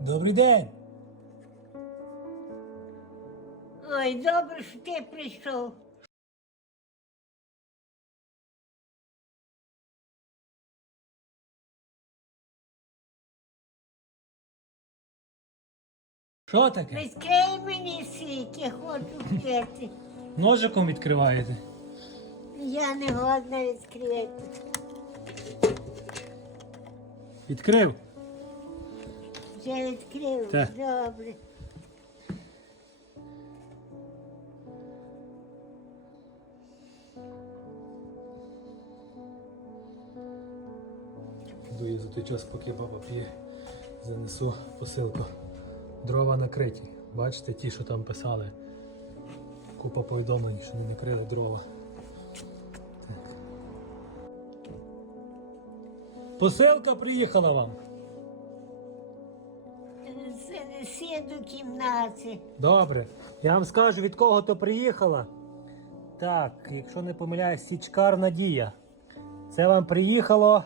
Добрий день. Ой, добре, що ти прийшов. Що таке? Відкрий мені світ, хочу пити. Ножиком відкриваєте. Я не годна відкрити. Відкрив. Вже відкрив. Так. Добре. Піду я за той час, поки баба п'є, занесу посилку. Дрова накриті. Бачите, ті, що там писали. Купа повідомлень, що не накрили дрова. Так. Посилка приїхала вам. Занеси до кімнати. Добре. Я вам скажу, від кого то приїхала. Так, якщо не помиляюсь, Січкар Надія. Це вам приїхало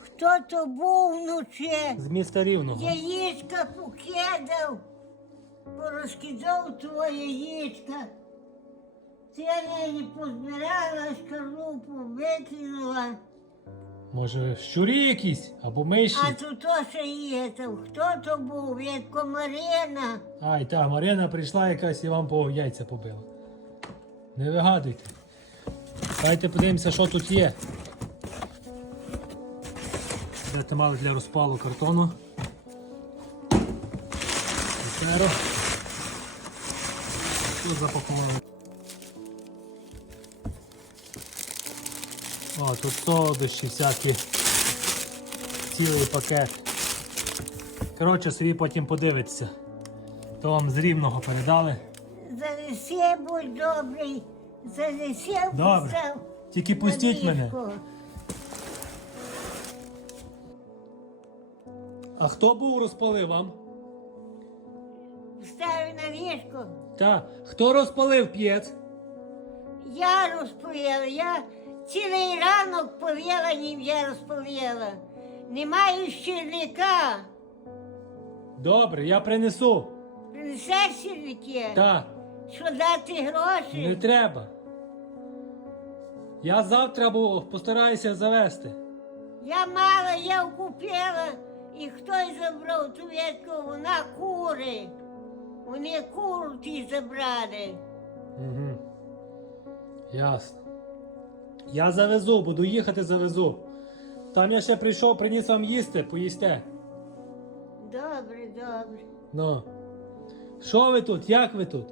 Хто то був вночі? з міста Рівного. Яєчка покидав, порозкидав твоє яєчка. Ти нині позбирала, шкарлупу викинула. Може, щурі якісь або миші. А то ще є. Хто то був? Від комарина. Ай, та, Марина прийшла якась і вам по яйця побила. Не вигадуйте. Давайте подивимося, що тут є. Де мали для розпалу картону. Паперу. Тут запакували. О, тут солодощі всякі. Цілий пакет. Коротше, собі потім подивитися. То вам з рівного передали. Занеси, будь добрий. Занеси, Добре. Тільки пустіть мене. А хто був розпалив вам? Ставив на ліжко. Та, хто розпалив п'єць? Я розповіла, я цілий ранок повіла, ним я розповіла. Немає щільника. Добре, я принесу. Принесеш щільники? Та, Що дати гроші? не треба. Я завтра бу- постараюся завести. Я мала, я купила, і хтось забрав ту ветку, вона кури. Вони куру ті забрали. Угу. Ясно. Я завезу, буду їхати, завезу. Там я ще прийшов, приніс вам їсти, поїсте. Добре, добре. Ну. Що ви тут? Як ви тут?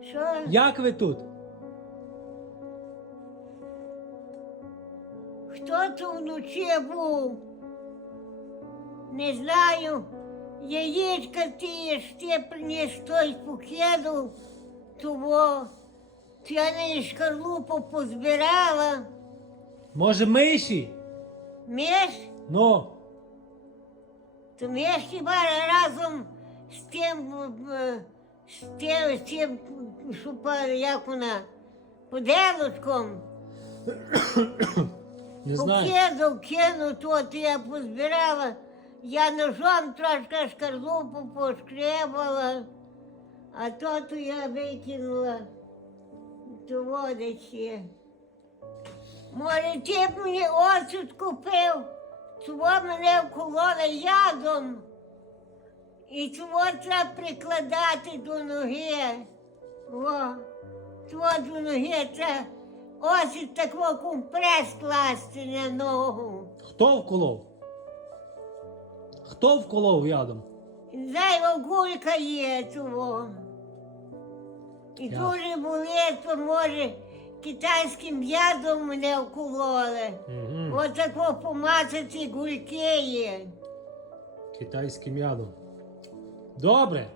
Що? Як ви тут? Хто то вночі був? Не знаю. Яєчка ті ж ти приніс хтось покинув, того. Я не шкарлупу позбирала. Може миші? Миш? Ну. То ми ж хіба разом з тим, е, з тим, з тим, що як вона, поделочком, Не знаю. покинув, кинув, то то я позбирала. Я ножом трошки шкарлупу пошкребала, а то то я викинула до. Може, ти б мені оцет купив, того мене вкололи ядом. І того треба прикладати до ноги. О, того до ноги треба оцет такого компрес класти на ногу. Хто вколов? Хто вколов ядом? Зайва гулька є того. І дуже болить, то може китайським ядом мене вкололи. Угу. Ось тако помацати гульки є. Китайським ядом. Добре.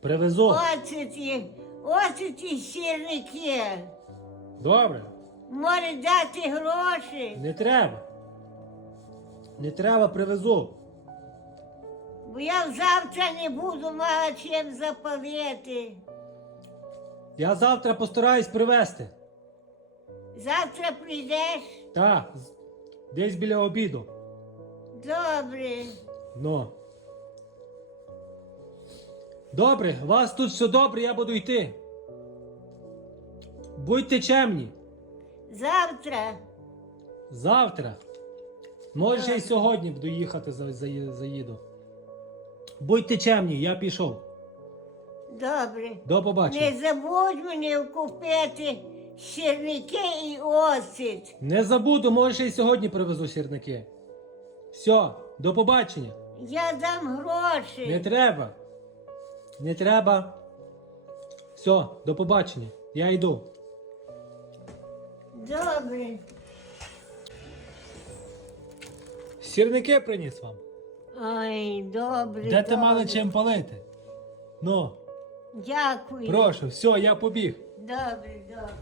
Привезу. Оцеті, оцеті сірники. Добре. Може дати гроші, Не треба. Не треба, привезу. бо я завтра не буду мала чим запалити. Я завтра постараюсь привезти. Завтра прийдеш? Так, з- десь біля обіду. Добре. Ну. Добре, у вас тут все добре, я буду йти. Будьте чемні. Завтра. Завтра. Може, і сьогодні буду їхати, за- за- заїду. Будьте чемні, я пішов. Добре. До побачення. Не забудь мені купити сірники і оцет. Не забуду, може, і сьогодні привезу сірники. Все, до побачення. Я дам гроші. Не треба. Не треба. Все, до побачення. Я йду. Добре. Сірники приніс вам. Ой, добре. Де ти мали чим палити? Ну, Дякую. прошу, все, я побіг. Добре, добре.